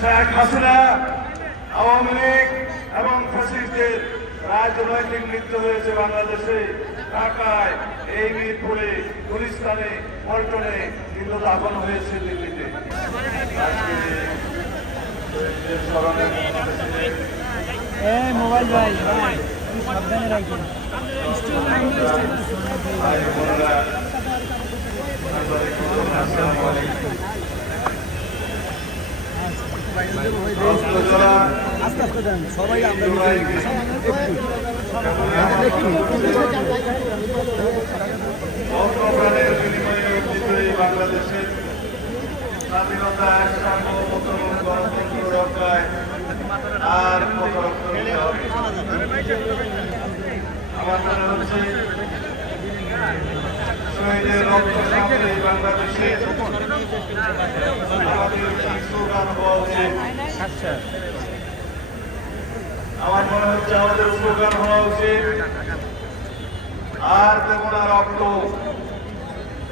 শেখ হাসিনা আওয়ামী লীগ এবং ফ্যাসিস্টদের রাজনৈতিক মৃত্যু হয়েছে বাংলাদেশে, ঢাকায়, এই মিরপুরে, গুলিস্তানে, পল্টনে, কিন্তু দাফন হয়েছে দিল্লিতে। মোবাইল ভাই সাবধানে রাখবেন। আস্তে আস্তে দেন সবাই। প্রাণের বিনিময়ে অর্জিত এই বাংলাদেশের স্বাধীনতা, সার্বভৌমত্ব এবং গণতন্ত্র রক্ষায় আর কত রক্ত দিতে হবে। আমার মনে হচ্ছে শহীদের রক্ত সামনে এই বাংলাদেশে আমাদের স্লোগান হওয়া উচিত। আমার মনে হচ্ছে আমাদের স্লোগান হওয়া উচিত আর দেব না রক্ত,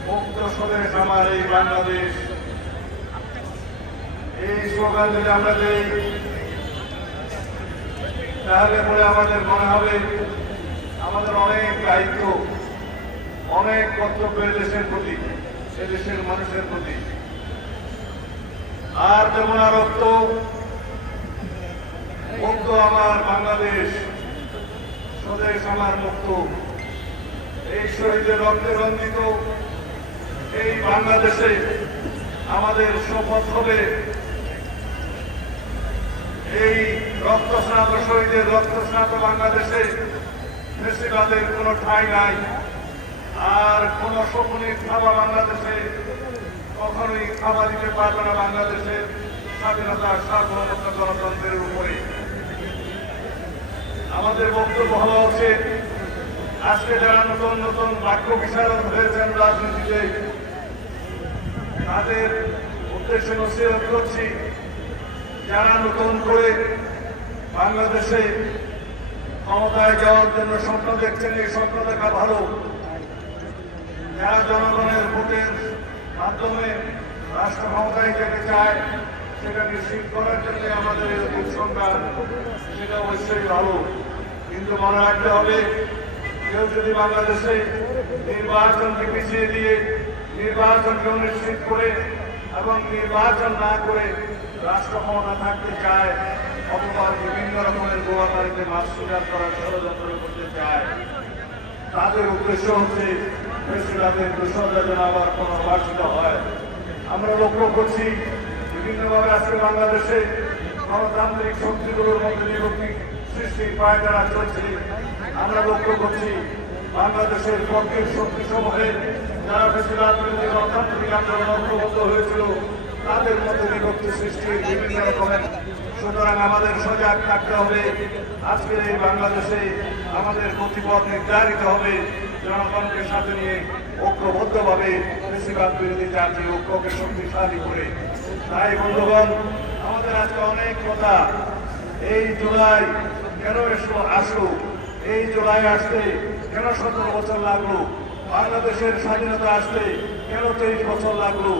মুক্ত স্বদেশ আমার এই বাংলাদেশ। এই স্লোগান যদি আমরা দিই তাহলে পরে আমাদের মনে হবে আমাদের অনেক দায়িত্ব, অনেক কর্তব্য দেশের প্রতি, সে দেশের মানুষের প্রতি। আর দেব না রক্ত, মুক্ত আমার বাংলাদেশ, স্বদেশ আমার মুক্ত। এই শহীদের রক্তে রঞ্জিত এই বাংলাদেশে আমাদের শপথ হবে এই রক্তস্নাত শহীদের রক্তস্নাত বাংলাদেশে ফ্যাসিবাদের কোনো ঠাঁই নাই। আর কোন শকুনির থাবা বাংলাদেশে কখনোই থাবা দিতে পারবে না বাংলাদেশের স্বাধীনতার সার্বভৌমত্ব গণতন্ত্রের উপরে। আমাদের বক্তব্য হওয়া উচিত আজকে যারা নতুন নতুন বাক্য বিশারদ হয়েছেন রাজনীতিতে, তাদের উদ্দেশ্যে নসিহত করছি, যারা নতুন করে বাংলাদেশে ক্ষমতায় যাওয়ার জন্য স্বপ্ন দেখছেন, এই স্বপ্ন দেখা ভালো। যারা জনগণের ভোটের মাধ্যমে রাষ্ট্র ক্ষমতায় যেতে চায়, সেটা নিশ্চিত করার জন্য আমাদের এই সংগ্রাম, সেটা অবশ্যই ভালো। কিন্তু মনে রাখতে হবে, কেউ যদি বাংলাদেশে নির্বাচনকে পিছিয়ে দিয়ে নির্বাচনকে নিশ্চিত করে এবং নির্বাচন না করে রাষ্ট্র ক্ষমতা থাকতে চায়, অথবা বিভিন্ন রকমের গোয়াবাড়িতে মাছ শিকার করার ষড়যন্ত্র করতে চায়, তাদের উদ্দেশ্য হচ্ছে ফ্যাসিবাদের দোষররা যেন আবার পুনর্বাসিত হয়। আমরা লক্ষ্য করছি বিভিন্নভাবে আজকে বাংলাদেশে গণতান্ত্রিক শক্তিগুলোর মধ্যে বিভক্তি সৃষ্টির পায়তারা চলছে। আমরা লক্ষ্য করছি বাংলাদেশের পক্ষের শক্তি সমূহে যারা ফ্যাসিবাদ বিরোধী গণতান্ত্রিক আন্দোলন ঐক্যবদ্ধ হয়েছিল, তাদের মধ্যে বিভক্তি সৃষ্টির বিভিন্ন রকমের। সুতরাং আমাদের সজাগ থাকতে হবে। আজকের এই বাংলাদেশে আমাদের গতিপথ নির্ধারিত হবে জনগণকে সাথে নিয়ে ঐক্যবদ্ধভাবে ফ্যাসিবাদ বিরোধী জাতীয় ঐক্যকে শক্তিশালী করে। তাই বন্ধুগণ, আমাদের আজকে অনেক কথা। এই জুলাই কেন আসলো, এই জুলাই আসতে কেন 17 বছর লাগলো, বাংলাদেশের স্বাধীনতা আসতে কেন 23 বছর লাগলো,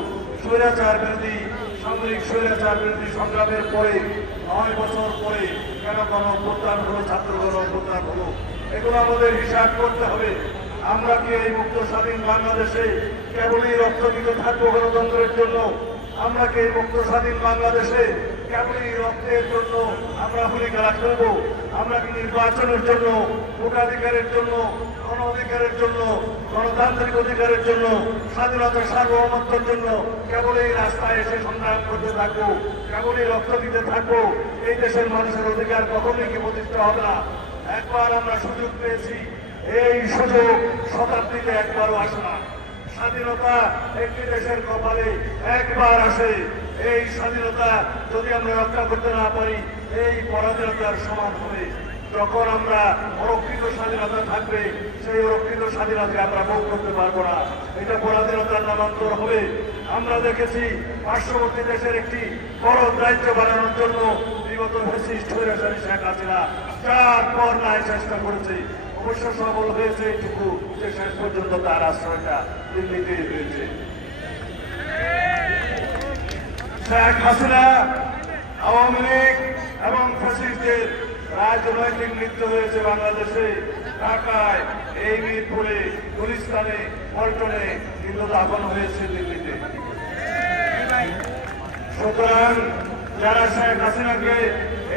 স্বৈরাচার বিরোধী সামরিক স্বৈরাচার বিরোধী সংগ্রামের পরে 9 বছর পরে কেন গণঅভ্যুত্থান হলো, ছাত্র গণঅভ্যুত্থান হলো, এগুলো আমাদের হিসাব করতে হবে। আমরা কি এই মুক্ত স্বাধীন বাংলাদেশে কেবলই রক্ত দিতে থাকবো গণতন্ত্রের জন্য? আমরা কি এই মুক্ত স্বাধীন বাংলাদেশে কেবলই রক্তের জন্য আমরা ভূমিকা করবো? আমরা কি নির্বাচনের জন্য, ভোটাধিকারের জন্য, গণ অধিকারের জন্য, গণতান্ত্রিক অধিকারের জন্য, স্বাধীনতা সার্বভৌমত্বের জন্য কেবলই রাস্তায় এসে সংগ্রাম করতে থাকবো, কেবলই রক্ত দিতে থাকবো? এই দেশের মানুষের অধিকার কখনোই কি প্রতিষ্ঠা হবে না? একবার আমরা সুযোগ পেয়েছি, এই সুযোগ শতাব্দীতে একবারও আসে না। স্বাধীনতা একটি দেশের কপালে একবার আসে। এই স্বাধীনতা যদি আমরা রক্ষা করতে না পারি, এই পরাধীনতার সমান হবে। যখন আমরা অরক্ষিত স্বাধীনতা থাকবে, সেই অরক্ষিত স্বাধীনতাকে আমরা ভোগ করতে পারবো না, এটা পরাধীনতার নামান্তর হবে। আমরা দেখেছি পার্শ্ববর্তী দেশের একটি বড় রাজ্য বানানোর জন্য বিগত ফ্যাসিস্ট স্বৈরাচারী শেখ হাসিনা যার পর নাই চেষ্টা করেছে, অবশ্য সফল হয়েছে এইটুকু যে শেষ পর্যন্ত তার আশ্রয়টা দিল্লিতেই হয়েছে। শেখ হাসিনা আওয়ামী লীগ এবং ফ্যাসিস্টদের রাজনৈতিক মৃত্যু হয়েছে বাংলাদেশে, ঢাকায়, এই মিরপুরে, গুলিস্তানে, পল্টনে, কিন্তু দাফন হয়েছে দিল্লিতে। সুতরাং যারা শেখ হাসিনাকে,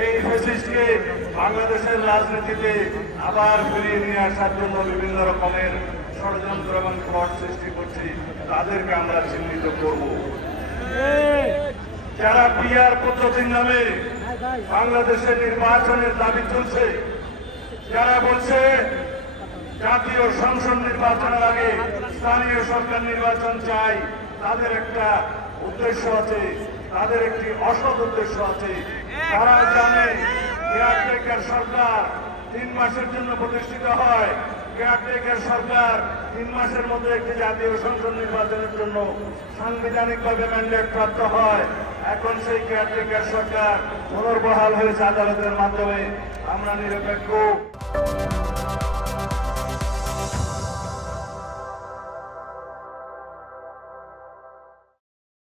এই ফ্যাসিস্টকে বাংলাদেশের রাজনীতিতে আবার ফিরিয়ে নিয়ে আসার জন্য বিভিন্ন রকমের ষড়যন্ত্র এবং প্লট সৃষ্টি করছি, তাদেরকে আমরা চিহ্নিত করব। যারা পিআর পদ্ধতির নামে বাংলাদেশের নির্বাচনের দাবি তুলছে, যারা বলছে জাতীয় সংসদ নির্বাচনের আগে স্থানীয় সরকার নির্বাচন চাই, তাদের একটা উদ্দেশ্য আছে, তাদের একটি অসৎ উদ্দেশ্য আছে। তারা জানে কেয়ারটেকার সরকার 3 মাসের জন্য প্রতিষ্ঠিত হয়, কেয়ারটেকার সরকার 3 মাসের মধ্যে একটি জাতীয় সংসদ নির্বাচনের জন্য সাংবিধানিকভাবে ম্যান্ডেট প্রাপ্ত হয়। এখন সেই কেয়ারটেকার সরকার পুনর্বহাল হয়েছে আদালতের মাধ্যমে। আমরা নিরপেক্ষ